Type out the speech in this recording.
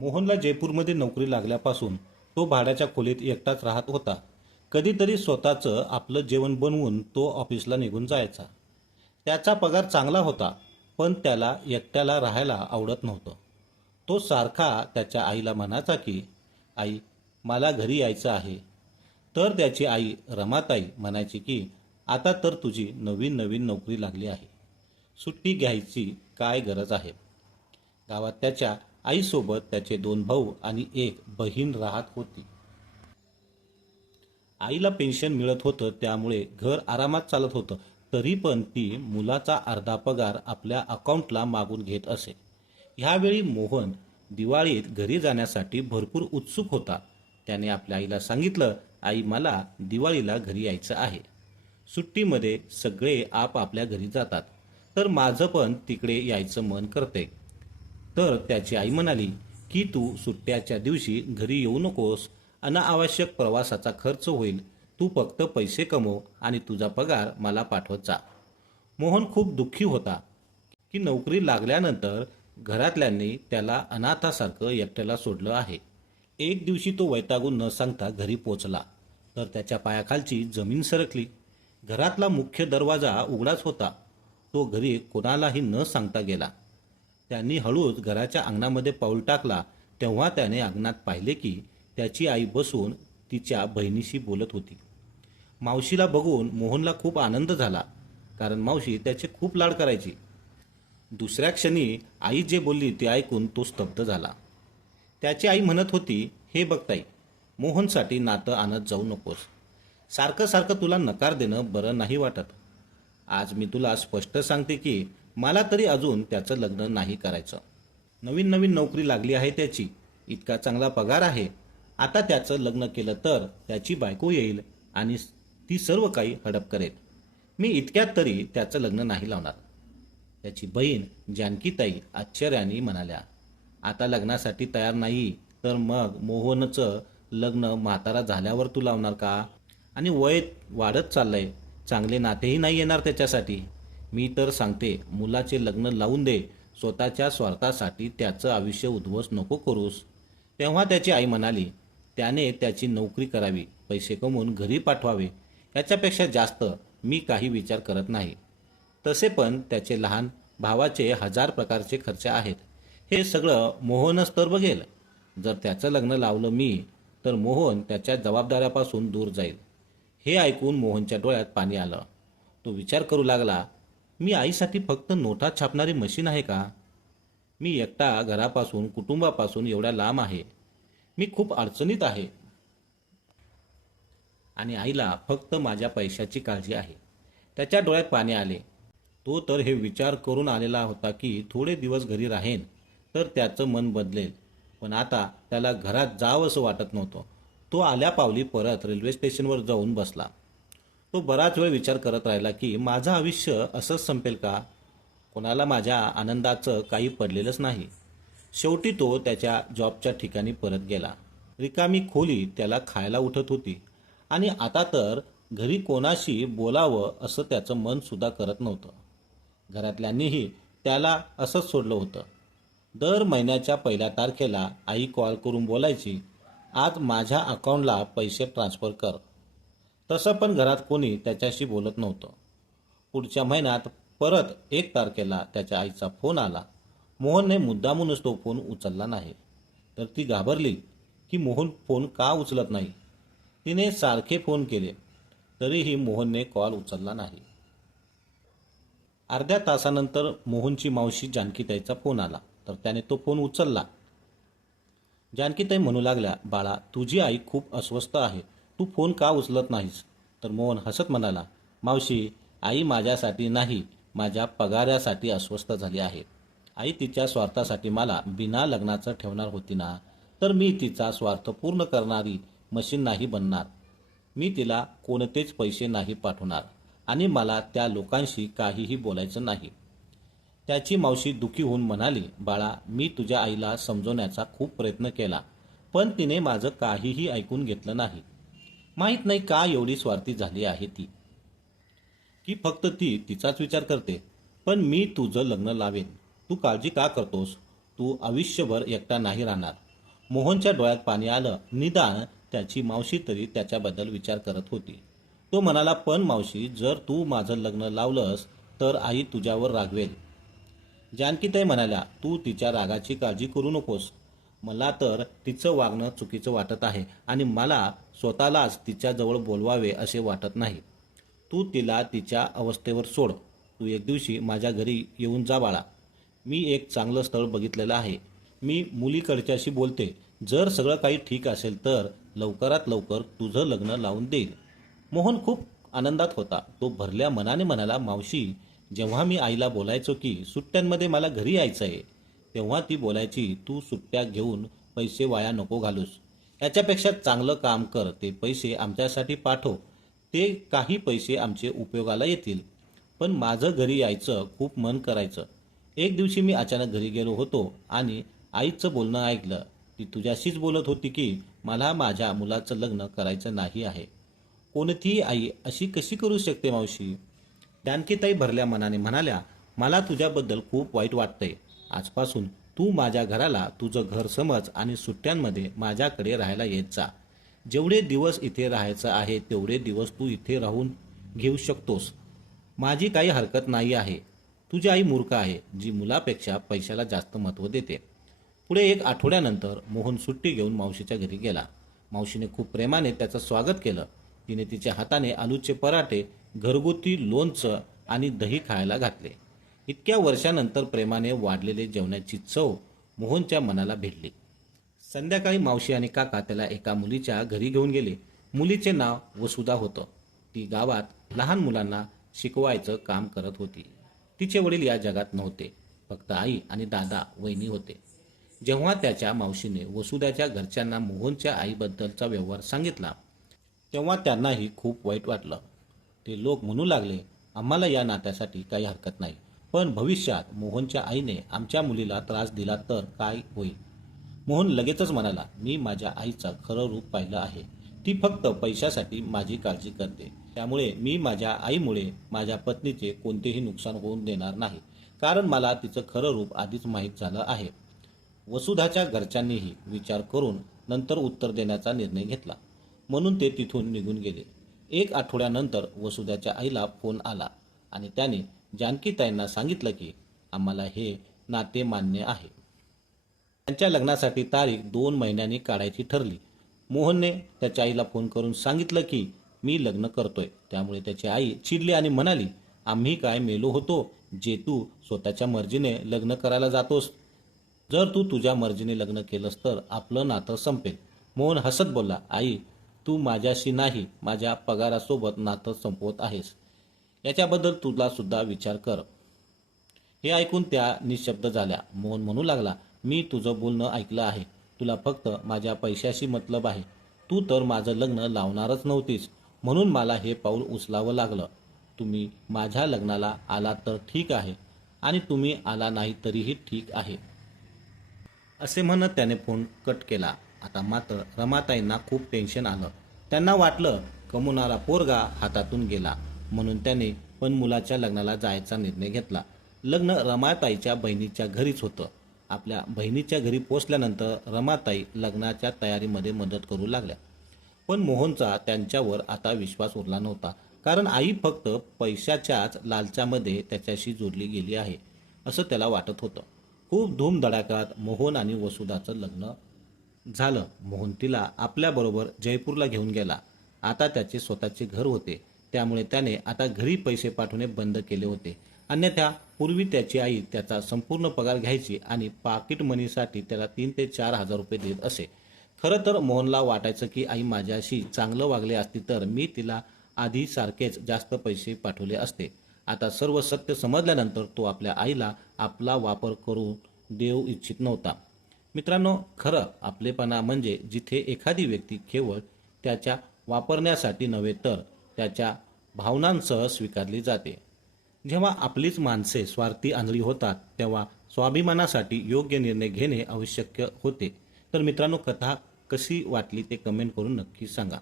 मोहनला जयपूरमध्ये नोकरी लागल्यापासून तो भाड्याच्या खोलीत एकटाच राहत होता. कधीतरी स्वतःचं आपलं जेवण बनवून तो ऑफिसला निघून जायचा. त्याचा पगार चांगला होता पण त्याला एकट्याला राहायला आवडत नव्हतं. तो सारखा त्याच्या आईला म्हणायचा की आई मला घरी यायचं आहे. तर त्याची आई रमाताई म्हणायची की आता तर तुझी नवीन नवीन नोकरी लागली आहे. सुट्टी घ्यायची काय गरज आहे? गावात त्याच्या आईसोबत त्याचे दोन भाऊ आणि एक बहीण राहत होती. आईला पेन्शन मिळत होतं त्यामुळे घर आरामात चालत होतं. तरी पण ती मुलाचा अर्धा पगार आपल्या अकाउंटला मागून घेत असे. ह्यावेळी मोहन दिवाळीत घरी जाण्यासाठी भरपूर उत्सुक होता. त्याने आपल्या आईला सांगितलं आई मला दिवाळीला घरी यायचं आहे. सुट्टीमध्ये सगळे आपापल्या घरी जातात. तर माझं पण तिकडे यायचं मन करते. तर त्याची आई म्हणाली की तू सुट्ट्याच्या दिवशी घरी येऊ नकोस. अनावश्यक प्रवासाचा खर्च होईल. तू फक्त पैसे कमव आणि तुझा पगार मला पाठवत जा. मोहन खूप दुःखी होता की नोकरी लागल्यानंतर घरातल्यांनी त्याला अनाथासारखं एकट्याला सोडलं आहे. एक दिवशी तो वैतागून न सांगता घरी पोचला. तर त्याच्या पायाखालची जमीन सरकली. घरातला मुख्य दरवाजा उघडाच होता. तो घरी कोणालाही न सांगता गेला. त्यांनी हळूच घराच्या अंगणामध्ये पाऊल टाकला तेव्हा त्याने अंगणात पाहिले की त्याची आई बसून तिच्या बहिणीशी बोलत होती. मावशीला बघून मोहनला खूप आनंद झाला कारण मावशी त्याचे खूप लाड करायची. दुसऱ्या क्षणी आई जे बोलली ते ऐकून तो स्तब्ध झाला. त्याची आई म्हणत होती हे बघताई मोहनसाठी नातं आणत जाऊ नकोस. सारखं सारखं तुला नकार देणं बरं नाही वाटत. आज मी तुला स्पष्ट सांगते की मला तरी अजून त्याचं लग्न नाही करायचं. नवीन नवीन नोकरी लागली आहे त्याची. इतका चांगला पगार आहे. आता त्याचं लग्न केलं तर त्याची बायको येईल आणि ती सर्व काही हडप करेल. मी इतक्यात तरी त्याचं लग्न नाही लावणार. त्याची बहीण जानकीताई आश्चर्याने म्हणाल्या आता लग्नासाठी तयार नाही तर मग मोहनचं लग्न म्हातारा झाल्यावर तू लावणार का? आणि वय वाढत चाललंय. चांगले नातेही नाही येणार त्याच्यासाठी. मी तर सांगते मुलाचे लग्न लावून दे स्वतःच्या स्वार्थासाठी त्याचं आयुष्य उद्ध्वस्त नको करूस. तेव्हा त्याची आई म्हणाली त्याने त्याची नोकरी करावी पैसे कमवून घरी पाठवावे. याच्यापेक्षा जास्त मी काही विचार करत नाही. तसे पण त्याचे लहान भावाचे हजार प्रकारचे खर्च आहेत. हे सगळं मोहनच तर बघेल. जर त्याचं लग्न लावलं मी तर मोहन त्याच्या जबाबदाऱ्यापासून दूर जाईल. हे ऐकून मोहनच्या डोळ्यात पाणी आलं. तो विचार करू लागला मी आईसाठी फक्त नोटा छापणारी मशीन आहे का? मी एकटा घरापासून कुटुंबापासून एवढ्या लांब आहे. मी खूप अडचणीत आहे. आणि आईला फक्त माझ्या पैशाची काळजी आहे. त्याच्या डोळ्यात पाणी आले. तो तर हे विचार करून आलेला होता की थोडे दिवस घरी राहीन तर त्याचं मन बदलेल. पण आता त्याला घरात जावंसं वाटत नव्हतं. तो आल्या पावली परत रेल्वे स्टेशनवर जाऊन बसला. तो बराच वेळ विचार करत राहिला की माझं आयुष्य असंच संपेल का? कोणाला माझ्या आनंदाचं काही पडलेलंच नाही. शेवटी तो त्याच्या जॉबच्या ठिकाणी परत गेला. रिकामी खोली त्याला खायला उठत होती. आणि आता तर घरी कोणाशी बोलावं असं त्याचं मनसुद्धा करत नव्हतं. घरातल्यांनीही त्याला असंच सोडलं होतं. दर महिन्याच्या पहिल्या तारखेला आई कॉल करून बोलायची आज माझ्या अकाउंटला पैसे ट्रान्स्फर कर. तसं पण घरात कोणी त्याच्याशी बोलत नव्हतं. पुढच्या महिन्यात परत एक तारखेला त्याच्या आईचा फोन आला. मोहनने मुद्दामूनच तो फोन उचलला नाही. तर ती घाबरली की मोहन फोन का उचलत नाही? तिने सारखे फोन केले. तरीही मोहनने कॉल उचलला नाही. अर्ध्या तासानंतर मोहनची मावशी जानकीताईचा फोन आला. तर त्याने तो फोन उचलला. जानकीताई म्हणू लागल्या बाळा तुझी आई खूप अस्वस्थ आहे. तू फोन का उचलत नाहीस? तर मोहन हसत म्हणाला मावशी आई माझ्यासाठी नाही माझ्या पगारासाठी अस्वस्थ झाली आहे. आई तिच्या स्वार्थासाठी मला बिना लग्नाचं ठेवणार होती ना? तर मी तिचा स्वार्थ पूर्ण करणारी मशीन नाही बनणार. मी तिला कोणतेच पैसे नाही पाठवणार आणि मला त्या लोकांशी काहीही बोलायचं नाही. त्याची मावशी दुखी होऊन म्हणाली बाळा मी तुझ्या आईला समजवण्याचा खूप प्रयत्न केला पण तिने माझं काहीही ऐकून घेतलं नाही. माहीत नाही का एवढी स्वार्थी झाली आहे ती? की फक्त ती तिचाच विचार करते पण मी तुझं लग्न लावेन. तू काळजी का करतोस? तू आयुष्यभर एकटा नाही राहणार. मोहनच्या डोळ्यात पाणी आलं. निदान त्याची मावशी तरी त्याच्याबद्दल विचार करत होती. तो म्हणाला पण मावशी जर तू माझं लग्न लावलंस तर आई तुझ्यावर रागवेल. जानकीताई म्हणाल्या तू तिच्या रागाची काळजी करू नकोस. मला तर तिचं वागणं चुकीचं वाटत आहे आणि मला स्वतःलाच तिच्याजवळ बोलवावे असे वाटत नाही. तू तिला तिच्या अवस्थेवर सोड. तू एक दिवशी माझ्या घरी येऊन जा बाळा. मी एक चांगलं स्थळ बघितलेलं आहे. मी मुलीकडच्याशी बोलते. जर सगळं काही ठीक असेल तर लवकरात लवकर तुझं लग्न लावून देईल. मोहन खूप आनंदात होता. तो भरल्या मनाने म्हणाला मावशी जेव्हा मी आईला बोलायचो की सुट्ट्यांमध्ये मला घरी यायचं आहे तेव्हा ती बोलायची तू सुट्ट्या घेऊन पैसे वाया नको घालूस. याच्यापेक्षा चांगलं काम कर. ते पैसे आमच्यासाठी पाठव. ते काही पैसे आमचे उपयोगाला येतील. पण माझं घरी यायचं खूप मन करायचं. एक दिवशी मी अचानक घरी गेलो होतो आणि आईचं बोलणं ऐकलं. ती तुझ्याशीच बोलत होती की मला माझ्या मुलाचं लग्न करायचं नाही आहे. कोणतीही आई अशी कशी करू शकते मावशी? जानकीताई भरल्या मनाने म्हणाल्या मला तुझ्याबद्दल खूप वाईट वाटतंय. आजपासून तू माझ्या घराला तुझं घर समज आणि सुट्ट्यांमध्ये माझ्याकडे राहायला येत जा. जेवढे दिवस इथे राहायचं आहे तेवढे दिवस तू इथे राहून घेऊ शकतोस. माझी काही हरकत नाही आहे. तुझी आई मूर्ख आहे जी मुलापेक्षा पैशाला जास्त महत्त्व देते. पुढे एक आठवड्यानंतर मोहन सुट्टी घेऊन मावशीच्या घरी गेला. मावशीने खूप प्रेमाने त्याचं स्वागत केलं. तिने तिच्या हाताने आलूचे पराठे घरगुती लोणचं आणि दही खायला घातले. इतक्या वर्षानंतर प्रेमाने वाढलेले जेवणाची चव मोहनच्या मनाला भिडली संध्याकाळी मावशी आणि काका त्याला एका मुलीच्या घरी घेऊन गेले. मुलीचे नाव वसुधा होतं. ती गावात लहान मुलांना शिकवायचं काम करत होती. तिचे वडील या जगात नव्हते. फक्त आई आणि दादा वहिनी होते. जेव्हा त्याच्या मावशीने वसुधाच्या घरच्यांना मोहनच्या आईबद्दलचा व्यवहार सांगितला तेव्हा त्यांनाही खूप वाईट वाटलं. ते लोक म्हणू लागले आम्हाला या नात्यासाठी काही हरकत नाही. पण भविष्यात मोहनच्या आईने आमच्या मुलीला त्रास दिला तर काय होईल? मोहन लगेचच म्हणाला मी माझ्या आईचं खरं रूप पाहिलं आहे. ती फक्त पैशासाठी माझी काळजी करते. त्यामुळे मी माझ्या आईमुळे माझ्या पत्नीचे कोणतेही नुकसान होऊन देणार नाही. कारण मला तिचं खरं रूप आधीच माहीत झालं आहे. वसुधाच्या घरच्यांनीही विचार करून नंतर उत्तर देण्याचा निर्णय घेतला. म्हणून ते तिथून निघून गेले. एक आठवड्यानंतर वसुधाच्या आईला फोन आला आणि त्याने जानकीताईंना सांगितलं की आम्हाला हे नाते मान्य आहे. त्यांच्या लग्नासाठी तारीख दोन महिन्यांनी काढायची ठरली. मोहनने त्याच्या आईला फोन करून सांगितलं की मी लग्न करतोय. त्यामुळे त्याची आई चिडली आणि म्हणाली आम्ही काय मेलो होतो जे तू स्वतःच्या मर्जीने लग्न करायला जातोस. जर तू तुझ्या मर्जीने लग्न केलंस तर आपलं नातं संपेल. मोहन हसत बोलला आई तू माझ्याशी नाही माझ्या पगारासोबत नातं संपवत आहेस. याच्याबद्दल तुला सुद्धा विचार कर. हे ऐकून त्या निशब्द झाल्या. मोहन म्हणू लागला मी तुझं बोलणं ऐकलं आहे. तुला फक्त माझ्या पैशाशी मतलब आहे. तू तर माझं लग्न लावणारच नव्हतीस. म्हणून मला हे पाऊल उचलावं लागलं. तुम्ही माझ्या लग्नाला आला तर ठीक आहे आणि तुम्ही आला नाही तरीही ठीक आहे. असे म्हणत त्याने फोन कट केला. आता मात्र रमाताईंना खूप टेन्शन आलं. त्यांना वाटलं कमवणारा पोरगा हातातून गेला. म्हणून त्याने पण मुलाच्या लग्नाला जायचा निर्णय घेतला. लग्न रमाताईच्या बहिणीच्या घरीच होतं. आपल्या बहिणीच्या घरी पोचल्यानंतर रमाताई लग्नाच्या तयारीमध्ये मदत करू लागल्या. पण मोहनचा त्यांच्यावर आता विश्वास उरला नव्हता. कारण आई फक्त पैशाच्याच लालच्यामध्ये त्याच्याशी जोडली गेली आहे असं त्याला वाटत होतं. खूप धूमधडाक्यात मोहन आणि वसुधाचं लग्न झालं. मोहन तिला आपल्याबरोबर जयपूरला घेऊन गेला. आता त्याचे स्वतःचे घर होते. त्यामुळे त्याने आता घरी पैसे पाठवणे बंद केले होते. अन्यथा पूर्वी त्याची आई त्याचा संपूर्ण पगार घ्यायची आणि पाकिट मनीसाठी त्याला तीन ते चार हजार रुपये देत असे. खरं तर मोहनला वाटायचं की आई माझ्याशी चांगलं वागले असती तर मी तिला आधी सारखेच जास्त पैसे पाठवले असते. आता सर्व सत्य समजल्यानंतर तो आपल्या आईला आपला वापर करून देऊ इच्छित नव्हता. मित्रांनो खरं आपलेपणा म्हणजे जिथे एखादी व्यक्ती केवळ त्याच्या वापरण्यासाठी नव्हे तर त्याच्या भावनांसह स्वीकारली जाते. जेव्हा आपलीच माणसे स्वार्थी आंधळी होतात तेव्हा स्वाभिमानासाठी योग्य निर्णय घेणे आवश्यक होते. तर मित्रांनो कथा कशी वाटली ते कमेंट करून नक्की सांगा.